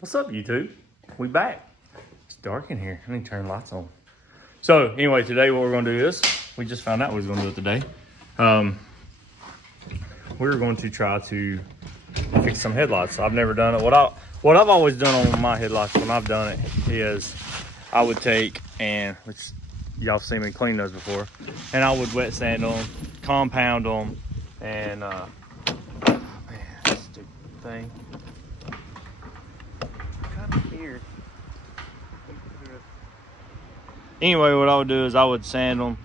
What's up, YouTube? We back. It's dark in here. I need to turn the lights on. So anyway, today what we're gonna do is, we just found out we was gonna do it today. We're going to try to fix some headlights. I've never done it. What I've always done on my headlights when I've done it is I would take and, which y'all seen me clean those before, and I would wet sand them, compound them, and man, stupid thing. Kind of weird. Anyway, what I would do is I would sand them.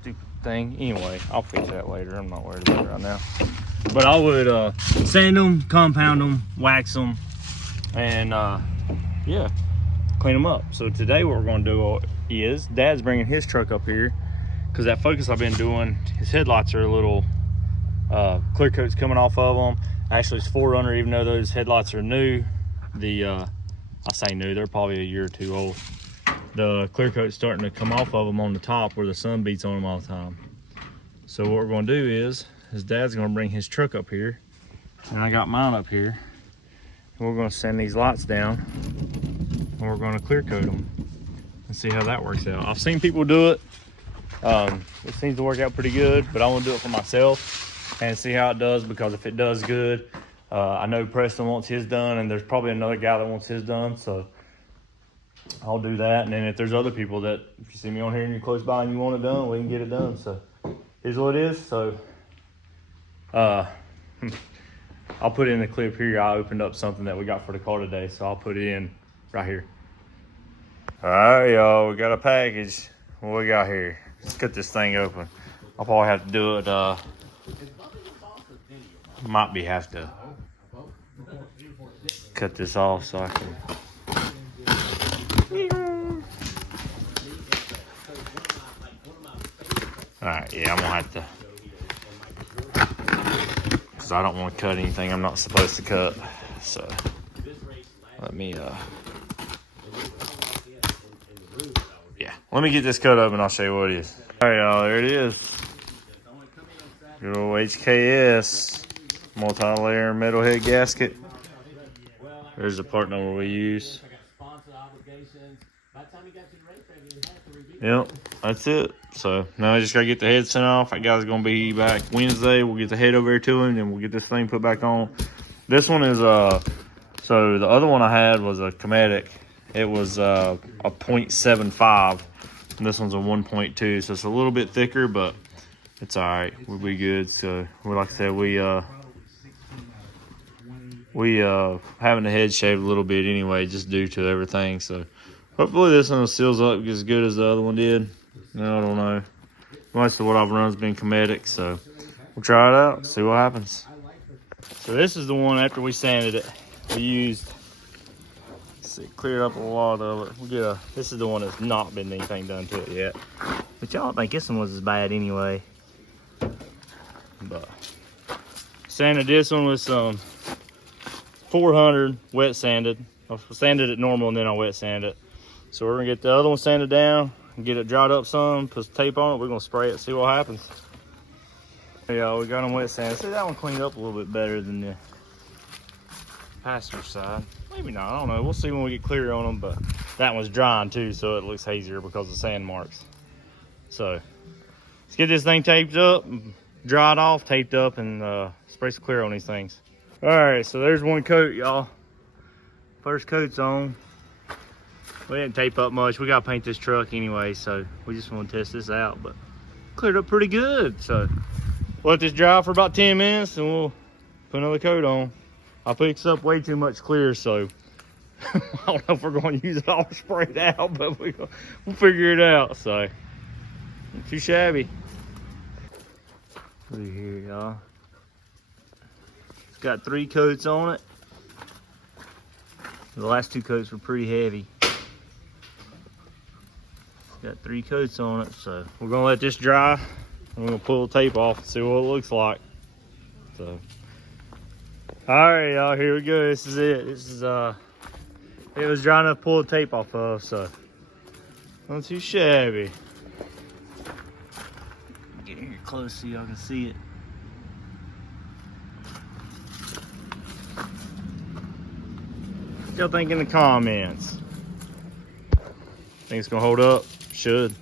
Stupid thing. Anyway, I'll fix that later. I'm not worried about it right now. But I would sand them, compound them, wax them, and yeah, clean them up. So today what we're going to do is Dad's bringing his truck up here because that Focus I've been doing, his headlights are a little clear coats coming off of them. Actually, it's 4Runner, even though those headlights are new. I say new, they're probably a year or two old. The clear coat's starting to come off of them on the top where the sun beats on them all the time. So what we're going to do is Dad's going to bring his truck up here, and I got mine up here, and we're going to sand these lights down, and we're going to clear coat them and see how that works out. I've seen people do it. It seems to work out pretty good, but I want to do it for myself and see how it does, because if it does good, I know Preston wants his done, and there's probably another guy that wants his done, so I'll do that. And then if there's other people that, if you see me on here and you're close by and you want it done, we can get it done. So here's what it is. So I'll put it in the clip here. I opened up something that we got for the car today, so I'll put it in right here. All right, y'all, we got a package. What we got here? Let's cut this thing open. I'll probably have to do it, have to cut this off so I can. All right, yeah, I'm gonna have to, because I don't want to cut anything I'm not supposed to cut. So let me let me get this cut up and I'll show you what it is. All right, y'all, there it is. Good old HKS multi-layer metal head gasket. There's the part number we use. Yep, that's it. So now I just gotta get the head sent off. That guy's gonna be back Wednesday. We'll get the head over here to him, and we'll get this thing put back on. This one is so the other one I had was a Cometic. It was a 0.75, and this one's a 1.2. So it's a little bit thicker, but it's all right. We'll be good. So like I said, we having the head shaved a little bit anyway, just due to everything. So hopefully this one seals up as good as the other one did. No, I don't know. Most of what I've run has been Cometic, so we'll try it out, see what happens. So this is the one after we sanded it. We used, let's see, cleared up a lot of it. This is the one that's not been anything done to it yet. But y'all think this one was as bad anyway. But sanded this one with some 400 wet sanded. I sanded it normal and then I wet sanded it. So we're gonna get the other one sanded down and get it dried up some, put some tape on it. We're gonna spray it, see what happens. Yeah, we got them wet sanded. See, that one cleaned up a little bit better than the passenger side. Maybe not, I don't know. We'll see when we get clear on them, but that one's drying too, so it looks hazier because of sand marks. So let's get this thing taped up, dried off, taped up, and spray some clear on these things. All right, so there's one coat, y'all. First coat's on. We didn't tape up much. We gotta paint this truck anyway, so we just want to test this out, but cleared up pretty good. So we'll let this dry for about 10 minutes and we'll put another coat on. I picked up way too much clear, so I don't know if we're going to use it all sprayed out, but we'll figure it out. So not too shabby. Look here, y'all. It's got 3 coats on it. The last 2 coats were pretty heavy. Got 3 coats on it, so we're gonna let this dry. I'm gonna pull the tape off and see what it looks like. So, all right, y'all, here we go. This is it. This is it was dry enough to pull the tape off of, so not too shabby. Get in here close so y'all can see it. y'all think in the comments. Think it's gonna hold up? Should.